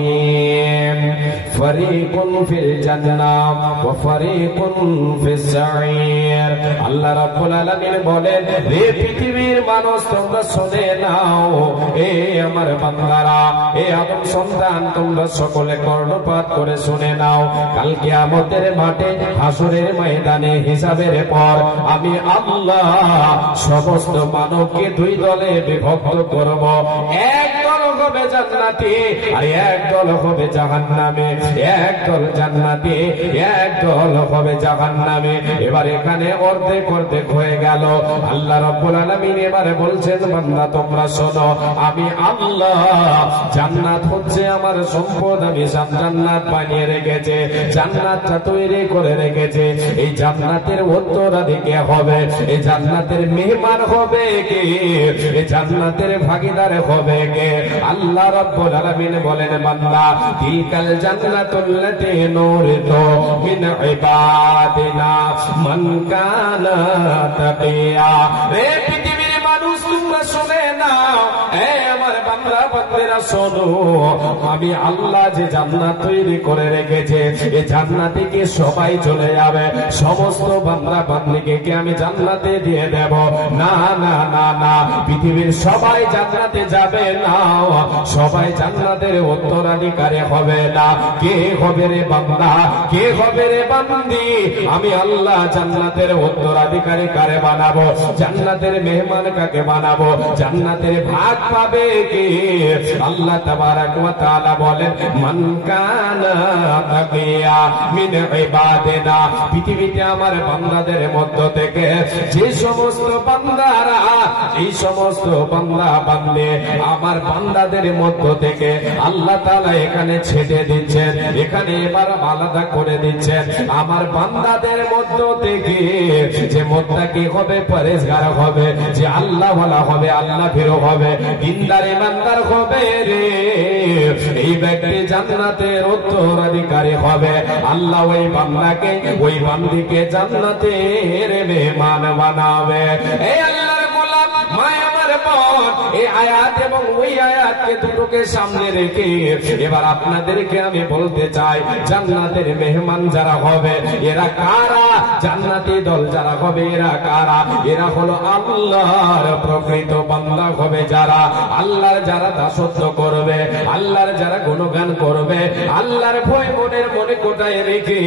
الرحيم فريق في الجنة وفريق في السعير আল্লাহ রাব্বুল আলামিন বলেন হে পৃথিবীর মানুষ তোমরা শুনে নাও এ আমার বান্দারা এ আদম সন্তান তোমরা সকলে কর্ণপাত করে শুনে নাও কাল কিয়ামতের মাঠে হাসরের ময়দানে হিসাবের পর আমি আল্লাহ সমস্ত মানবকে দুই দলে বিভক্ত করব এক দল হবে জান্নাতি আর এক দল হবে জাহান্নামে এক দল জান্নাতি এক দল হবে জাহান্নামে এবার এখানে অর্ধেক অর্ধেক হয়ে গেল আল্লাহ রাব্বুল আলামিন এবারে বলছেন বান্দা তোমরা শোনো আমি আল্লাহ জান্নাত হচ্ছে আমার সম্পদ আমি জান্নাত বানিয়ে রেখেছে জান্নাতটা তৈরি করে রেখেছে এই জান্নাতের উত্তরাধিকারী হবে এই জান্নাতের মেহমান হবে কে এই জান্নাতের ভাগীদার হবে কে আল্লাহ রাব্বুল আলামিন বলেন বান্দা তিলকাল জান্নাতুল্লাতী নুরিতু মিন ইবাদিনা মান কানা তাকিয়া রে পৃথিবীর মানুষ তোমরা শুনে নাও এ আমার বান্দা বান্দিরা শোনো আমি আল্লাহ যে জান্নাত তৈরি করে রেখেছে এই জান্নাতে কি সবাই চলে যাবে সমস্ত বান্দা বান্দিকে কি আমি জান্নাতে দিয়ে দেব না না না না পৃথিবীর সবাই জান্নাতে যাবে না সবাই জান্নাতের উত্তরাধিকারী হবে না কে হবে রে বান্দা কে হবে রে বান্দি আমি আল্লাহ জান্নাতের উত্তরাধিকারী কারে বানাবো জান্নাতের মেহমান কাকে বানাবো জান্নাতের ভাগ পাবে কে আল্লাহ তাবারাক ওয়া তাআলা বলেন মান কানা তাকিয়া মিন ইবাদিনা পৃথিবীতে আমার বান্দাদের মধ্য থেকে যে সমস্ত বান্দারা এই সমস্ত বান্দা বান্দে আমার বান্দাদের মধ্য থেকে আল্লাহ তাআলা এখানে ছেড়ে দিচ্ছেন এখানে এবার আলাদা করে দিচ্ছেন আমার বান্দাদের মধ্য থেকে যে মুত্তাকি হবে পরেজগার হবে যে আল্লাহ ওয়ালা হবে আল্লাহ ভীরু হবে দিনদার ইমানদার হবে রে এই ব্যক্তি জান্নাতের উত্তরাধিকারী হবে আল্লাহ ওই বান্দাকে ওই বান্দিকে জান্নাতের মেহমান বানাবে এই আল্লাহর গোলাম মায়া এই আয়াত এবং ওই আয়াতকে দুটোকে সামনে রেখে এবার আপনাদেরকে আমি বলতে চাই জান্নাতের মেহমান যারা হবে এরা কারা জান্নাতি দল যারা হবে এরা কারা এরা হলো আল্লাহর প্রকৃত বান্দা হবে যারা আল্লাহর যারা দাসত্ব করবে আল্লাহর যারা গুণগান করবে আল্লাহর ভয় মনের মনে কোটায় রেখে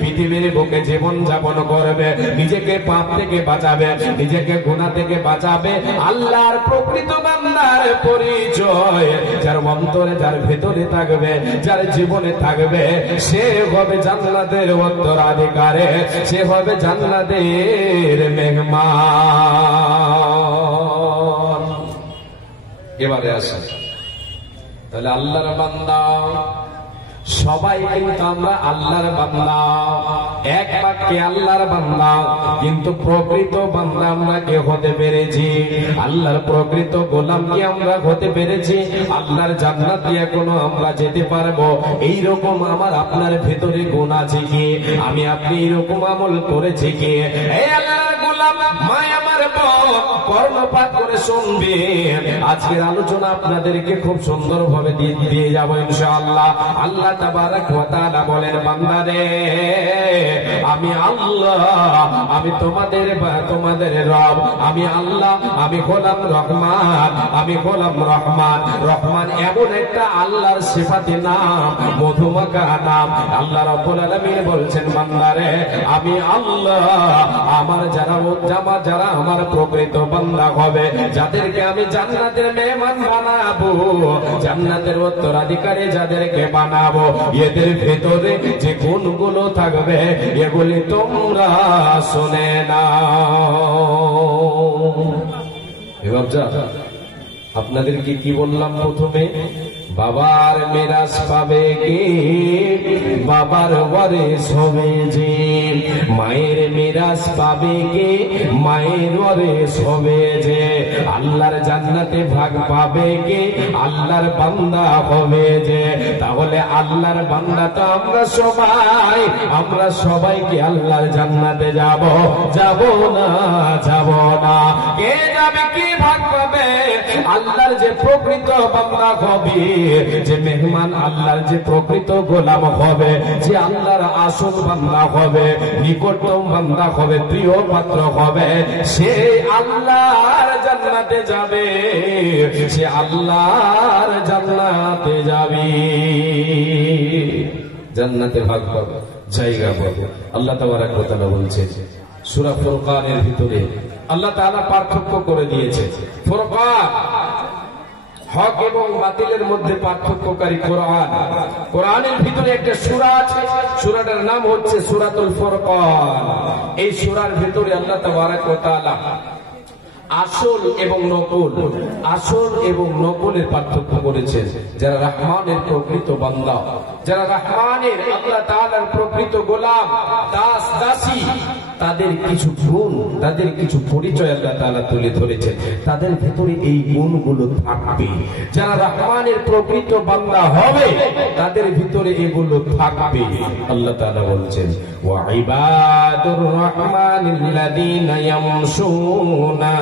পৃথিবীর বুকে জীবন যাপন করবে নিজেকে পাপ থেকে বাঁচাবে নিজেকে গুনাহ থেকে বাঁচাবে আল্লাহর প্রকৃত বান্দার পরিচয় যার অন্তরে যার ভেতরে থাকবে যার জীবনে থাকবে সে হবে জান্নাতের উত্তরাধিকারী সে হবে জান্নাতের মেহমান এবারে আসেন তাহলে আল্লাহর বান্দা সবাই কিন্তু আমরা আল্লাহর বান্দা এক বাক্যে আল্লাহর বান্দা কিন্তু প্রকৃত বান্দা আমরা কে হতে পেরেছি আল্লাহর প্রকৃত গোলাম কি আমরা হতে পেরেছি আল্লাহর জান্নাতে এখনো আমরা যেতে পারবো এই রকম আমার আপনার ভেতরে গুণ আছে কি আমি আপনি এরকম আমল করেছি কি এই আল্লাহর গোলাম মায় আমার কর্ণপাত করে শুনবেন আজকের আলোচনা আপনাদেরকে খুব সুন্দর ভাবে দিয়ে যাব ইনশাআল্লাহ আল্লাহ তাবারাক ওয়া তাআলা বলেন বান্দারে আমি আল্লাহ আমি তোমাদের রব আমি আল্লাহ আমি গোলাম রহমান আমি গোলাম রহমান রহমান এমন একটা আল্লাহর সিফাতি নাম মধুমাখা নাম আল্লাহ রাব্বুল আলামিন বলছেন বান্দারে আমি আল্লাহ আমার যারা আমার প্রকৃত বান্দা হবে যাদেরকে আমি জান্নাতের মেহমান বানাবো জান্নাতের উত্তরাধিকারী যাদেরকে বানাবো এদের ভেতরে যে গুণগুলো থাকবে এগুলি তোমরা শুনে নাও এবার আপনাদেরকে কি বললাম প্রথমে বাবার মিরাস পাবে কে বাবার ওয়ারিস হবে যে মায়ের মিরাস পাবে কে মায়ের ওয়ারিস হবে যে আল্লাহর জান্নাতে ভাগ পাবে কে আল্লাহর বান্দা হবে যে তাহলে আল্লাহর বান্দা তো আমরা সবাই কি আল্লাহর জান্নাতে যাব না কে যাবে, কি ভাগ পাবে? আল্লাহর যে প্রকৃত বান্দা হবে, যে মেহমান আল্লাহর যে প্রকৃত গোলাম হবে, যে আল্লাহর আসল বান্দা হবে, নিকটতম বান্দা হবে, প্রিয় পাত্র হবে, সে আল্লাহর জান্নাতে যাবে, সে আল্লাহর জান্নাতে যাবে, জান্নাতে ভাগ পাবে, জায়গা পাবে। আল্লাহ তাবারক ওয়া তাআলা বলছেন সূরা ফুরকানের ভিতরে আল্লাহ তাআলা পার্থক্য করে দিয়েছে। ফুরকান হক এবং বাতিলের মধ্যে পার্থক্যকারী কোরআন। কোরআনের ভিতরে একটা সূরা আছে, সূরাটার নাম হচ্ছে সূরাতুল ফুরকান। এই সূরার ভিতরে আল্লাহ তাবারক ওয়া তাআলা আসল এবং নকল, আসল এবং নকলের পার্থক্য করেছেন। যারা রহমানের প্রকৃত বান্দা, যারা রহমানের আল্লাহ তাআলার প্রকৃত গোলাম, দাস দাসী, তাদের কিছু গুণ, তাদের কিছু পরিচয় আল্লাহ তাআলা তুলে ধরেছেন। তাদের ভিতরে এই গুণগুলো থাকবে। যারা রহমানের প্রকৃত বান্দা হবে, তাদের ভিতরে এগুলো থাকবে। আল্লাহ তাআলা বলছেন ওয়া ইবাদুর রহমানিল্লাযীনা ইয়ামশুনা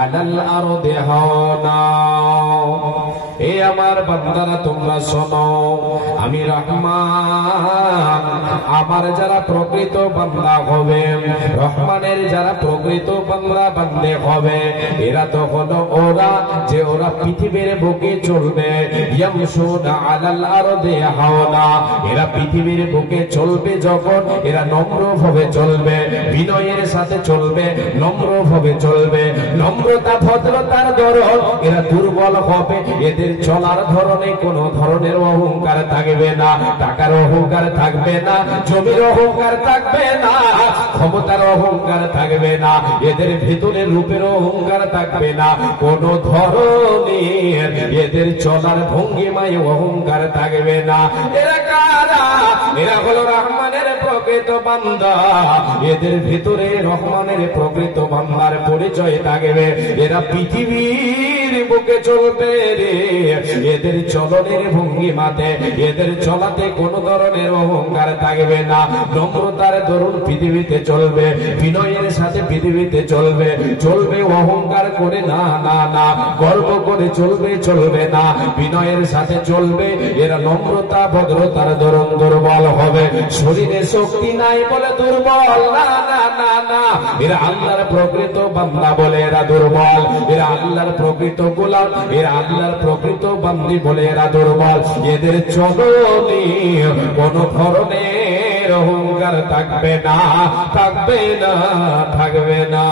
আলাল আরদি হাওনা। এ আমার বান্দারা তোমরা শোনো, আমি রহমান, আমার যারা প্রকৃত বান্দা হবে, রহমানের যারা প্রকৃত বান্দা বান্দে হবে, এরা তো হলো ওরা যে ওরা পৃথিবীর বুকে চলবে, ইয়ামশুনা আলাল আরদি হাওনা। এরা পৃথিবীর বুকে চলবে যখন, এরা নম্রভাবে চলবে, বিনয়ের সাথে চলবে, নম্রভাবে চলবে, নম্রতা ভদ্রতার ধরন। এরা দুর্বল হবে, এদের চলার ধরনে কোন ধরনের অহংকার থাকবে না, টাকার অহংকার থাকবে না, জমির অহংকার থাকবে না, ক্ষমতার অহংকার থাকবে না, এদের ভিতরে রূপের অহংকার থাকবে না, কোন ধরনের এদের চলার ভঙ্গিমায় অহংকার থাকবে না। এরা কারা? এরা হলো রহমানের প্রকৃত বান্দা। এদের ভিতরে রহমানের প্রকৃত বান্দার পরিচয় থাকবে। এরা পৃথিবীর বুকে চলবে রে, এদের চলনের ভঙ্গিমাতে, এদের চলাতে কোন ধরনের অহংকার থাকবে না, নম্রতার দরুন পৃথিবীতে চলবে, বিনয়ের সাথে পৃথিবীতে চলবে, চলবে অহংকার করে না, না না, গর্ব করে চলবে, চলবে না, বিনয়ের সাথে চলবে। এরা নম্রতা ভদ্রতার দরুন দুর্বল হবে, শরীরে শক্তি নাই বলে দুর্বল, না না না না, এরা আল্লাহর প্রকৃত বান্দা বলে এরা দুর্বল, এরা আল্লাহর প্রকৃত গোলাম, এরা আল্লাহর প্রকৃত বান্দি বলে এরা দুর্বল। এদের চলনে কোন ধরনের অহংকার থাকবে না, থাকবে না, থাকবে না।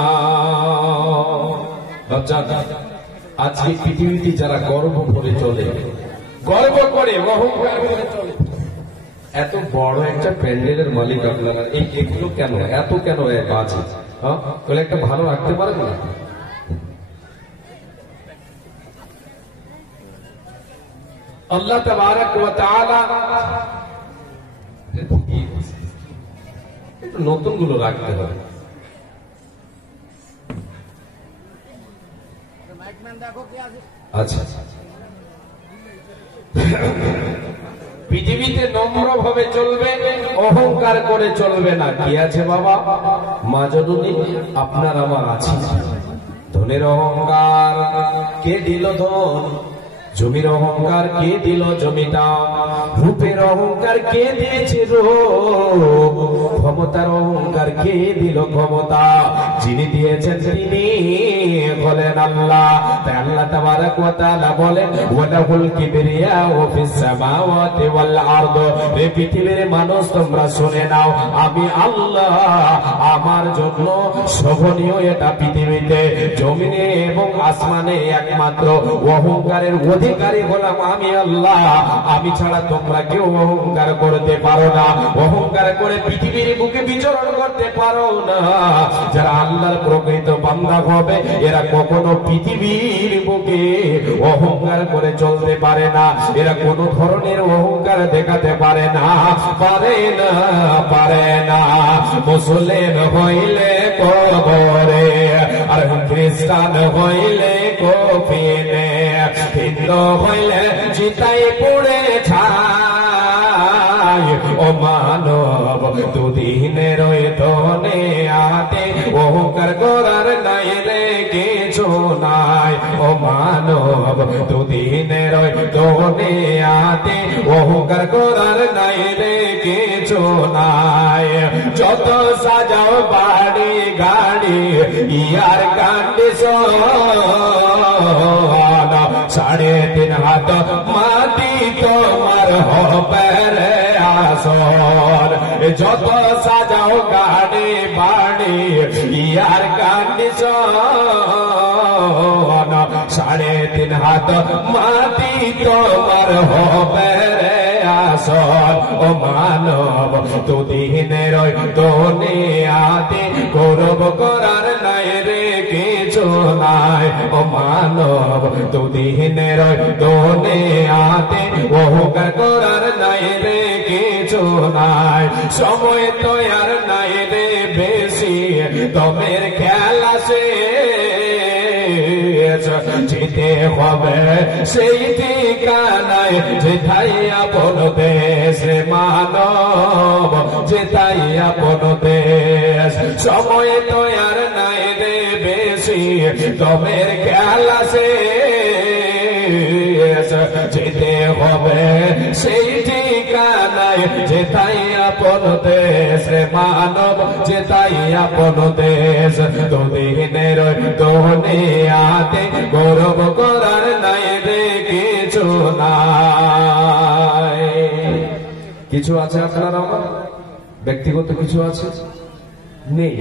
আজকে পৃথিবীতে যারা গর্ব করে চলে, গর্ব করে অহংকার করে চলে, এত বড় একটা প্যান্ডেলের মালিক আপনারা, এই এগুলো কেন, এত কেন বাজে? বলে একটা ভালো রাখতে পারেন না? আল্লাহ তাবারক ওয়া তাআলা একটু নতুন গুলো রাখতে হবে। আচ্ছা, পৃথিবীতে নম্র ভাবে চলবে, অহংকার করে চলবে না। কি আছে বাবা? মা জননী আপনার আমার আছে। ধনের অহংকার কে দিল ধন? জমির অহংকার কে দিল জমিটা? রূপের অহংকার কে দিয়েছে রূপ? ক্ষমতার অহংকার কে দিল ক্ষমতা? যিনি দিয়েছেন তিনি বলেন আল্লাহ। তাই আল্লাহ তাবারক ওয়া তাআলা বলেন ওয়ালাহুল কিবরিয়াউ ফিস সামাওয়াতি ওয়াল আরদ। এই পৃথিবীর মানুষ তোমরা শুনে নাও, আমি আল্লাহ, আমার জন্য শোভনীয় এটা পৃথিবীতে, জমিনে এবং আসমানে একমাত্র অহংকারের অধিকারী হলাম আমি আল্লাহ। আমি ছাড়া তোমরা কেউ অহংকার করতে পারো না, অহংকার করে পৃথিবীর বুকে বিচরণ করতে পারো না। যারা আল্লাহর প্রকৃত বান্দা হবে, এরা কখনো পৃথিবীর বুকে অহংকার করে চলতে পারে না, এরা কোন ধরনের অহংকার দেখাতে পারে না, পারে না, পারে না। মুসলিম হইলে কবরে, আর খ্রিস্টান হইলে কফিনে, হিন্দু হইলে চিতাই পুড়ে ছাই। ও মানব দুদিনের ধনে আতে অহংকার করার নাই রে কিছু নাই ও মানব দুদিনের দুনিয়াতে অহংকার করার নাই রে কিছু নাই যত সাজাও বাড়ি গাড়ি ইয়ার কন্ডিশন 3.5 হাত মাটি তোমার হবে রে আসর যত সাজাও গাড়ি বাড়ি ইয়ার কন্ডিশন 3.5 হাত মাটি তোমার হবে রে আসর ও মানব দুদিনের দুনিয়াতে গৌরব করার নাই রে কিছু নাই ও মানব দুদিনের দুনিয়াতে অহংকার করার নাই রে কিছু নাই সময় তো আর নাই রে বেশি তোমের খেলা সে যেতে হবে সেই ঠিকানায় যেথাই আপন দেশ মানব যেথাই আপন দেশ সময় তো আর নাই রে বেশি তোমের খেলা সে যেতে হবে সেই ঠিকানায় যেথাই আপন দেশ মানব যেথাই আপন দেশ দুদিনের দুনিয়াতে গৌরব করার নাই রে কিছু নাই কিছু আছে আপনার আমার ব্যক্তিগত কিছু আছে নেই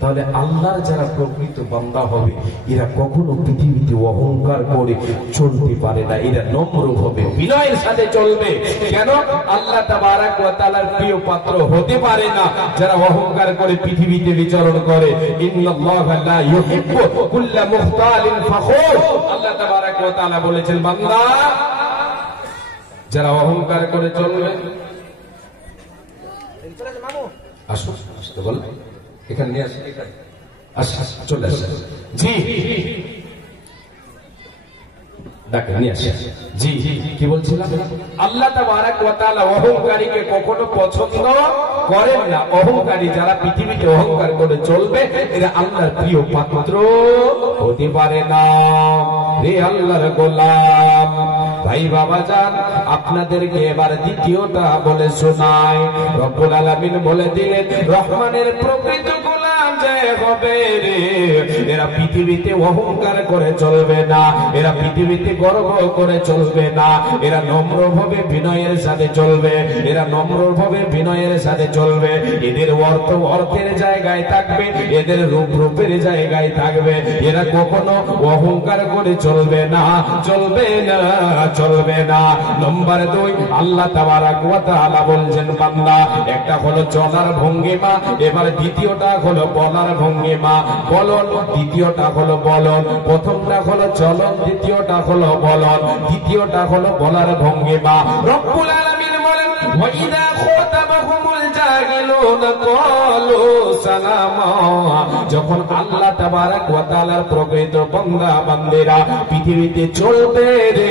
তাহলে আল্লাহর যারা প্রকৃত বান্দা হবে এরা কখনো পৃথিবীতে অহংকার করে চলতে পারে না এরা নম্র হবে বিনয়ের সাথে চলবে কেন আল্লাহ তাবারাক ওয়া তাআলার প্রিয় পাত্র হতে পারে না যারা অহংকার করে পৃথিবীতে বিচরণ করে ইন্নাল্লাহা লা ইউহিব্বু কুল্লা মুখতালিন ফখুর আল্লাহ তাবারাক ওয়া তাআলা বলেছেন বান্দা যারা অহংকার করে চলবে আসো আসতে বল এখানে নিয়ে আসে আচ্ছা চলে আসে জি ডাকে নিয়ে আসে জি কি বলছিলাম আল্লাহ তাবারাক ওয়া তাআলা অহংকারীকে কখনো পছন্দ করেন না অহংকারী যারা পৃথিবীতে অহংকার করে চলবে এরা আল্লাহর প্রিয় পাত্র হতে পারে না রে আল্লাহর গোলাম ভাই বাবা জান আপনাদেরকে এবার দ্বিতীয়টা বলে শোনাই রব্বুল আলামিন বলে দিলেন রহমানের প্রকৃত গোলাম যে হবে রে এরা পৃথিবীতে অহংকার করে চলবে না এরা পৃথিবীতে গর্ব করে চলবে না এরা নম্রভাবে বিনয়ের সাথে চলবে এরা নম্রভাবে বিনয়ের সাথে চলবে এদের অর্থ অর্থের জায়গায় থাকবে এদের রূপ রূপের জায়গায় থাকবে এরা কখনো অহংকার করে চলবে না চলবে না চলবে না নম্বর 2 আল্লাহ তাবারাক ওয়া তাআলা বলছেন বান্দা একটা হলো চলার ভঙ্গিমা এবার দ্বিতীয়টা হলো বলার ভঙ্গিমা বলন দ্বিতীয়টা হলো বলন প্রথমটা হলো চলন দ্বিতীয়টা হলো বলন দ্বিতীয়টা হলো বলার ভঙ্গিমা রব্বুল আলামিন বলেন ওয়াইদা খাতাবাহুমুল জাহিলুনা ক্বালু সালামা যখন আল্লাহ তাবারাক ওয়া তাআলার প্রকৃত বান্দা বান্দিরা পৃথিবীতে চলবে রে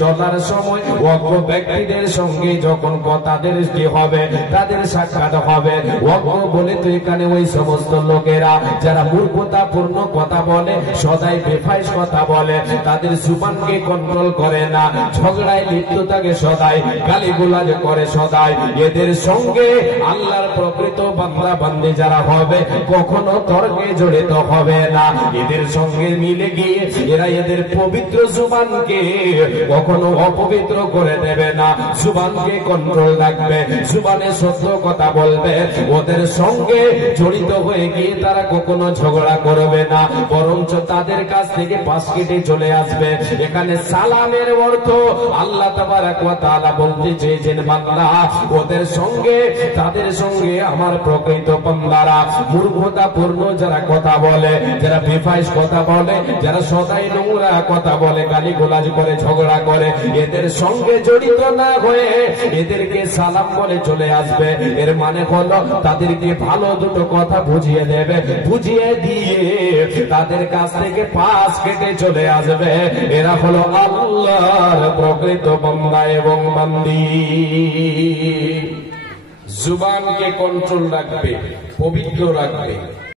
চলার সময় অজ্ঞ ব্যক্তিদের সঙ্গে যখন কথাদের হবে তাদের সাক্ষাৎ হবে অজ্ঞ বলে তো এখানে ওই সমস্ত লোকেরা যারা মূর্খতাপূর্ণ কথা বলে সদাই বেফাইস কথা বলে তাদের জুবানকে কন্ট্রোল করে না ঝগড়ায় লিপ্ত থাকে সদাই গালিগালাজ করে সদাই এদের সঙ্গে আল্লাহর প্রকৃত বান্দা বান্দী যারা হবে কখনো তর্কে জড়িত হবে না এদের সঙ্গে মিলে গিয়ে এরা এদের পবিত্র জুবানকে কখনো অপবিত্র করে দেবে না জুবানকে কন্ট্রোল রাখবে জুবানে সত্য কথা বলবে ওদের সঙ্গে জড়িত হয়ে গিয়ে তারা কখনো ঝগড়া করবে না বরঞ্চ তাদের কাছ থেকে পাশ কেটে চলে আসবে এখানে সালামের অর্থ আল্লাহ তাবারাক ওয়া তাআলা বলতে চেয়েছেন বান্দা ওদের সঙ্গে তাদের সঙ্গে আমার প্রকৃত বান্দারা মূর্খতাপূর্ণ যারা কথা বলে যারা বেফাইস কথা বলে যারা সদাই নোংরা কথা বলে গালিগালাজ করে ঝগড়া করে এদের সঙ্গে জড়িত না হয়ে এদেরকে সালাম বলে চলে আসবে এর মানে হলো তাদেরকে ভালো দুটো কথা বুঝিয়ে দেবে বুঝিয়ে দিয়ে তাদের কাছ থেকে পাশ কেটে চলে আসবে এরা হলো আল্লাহর প্রকৃত বান্দা এবং বান্দি জুবানকে কন্ট্রোল রাখবে পবিত্র রাখবে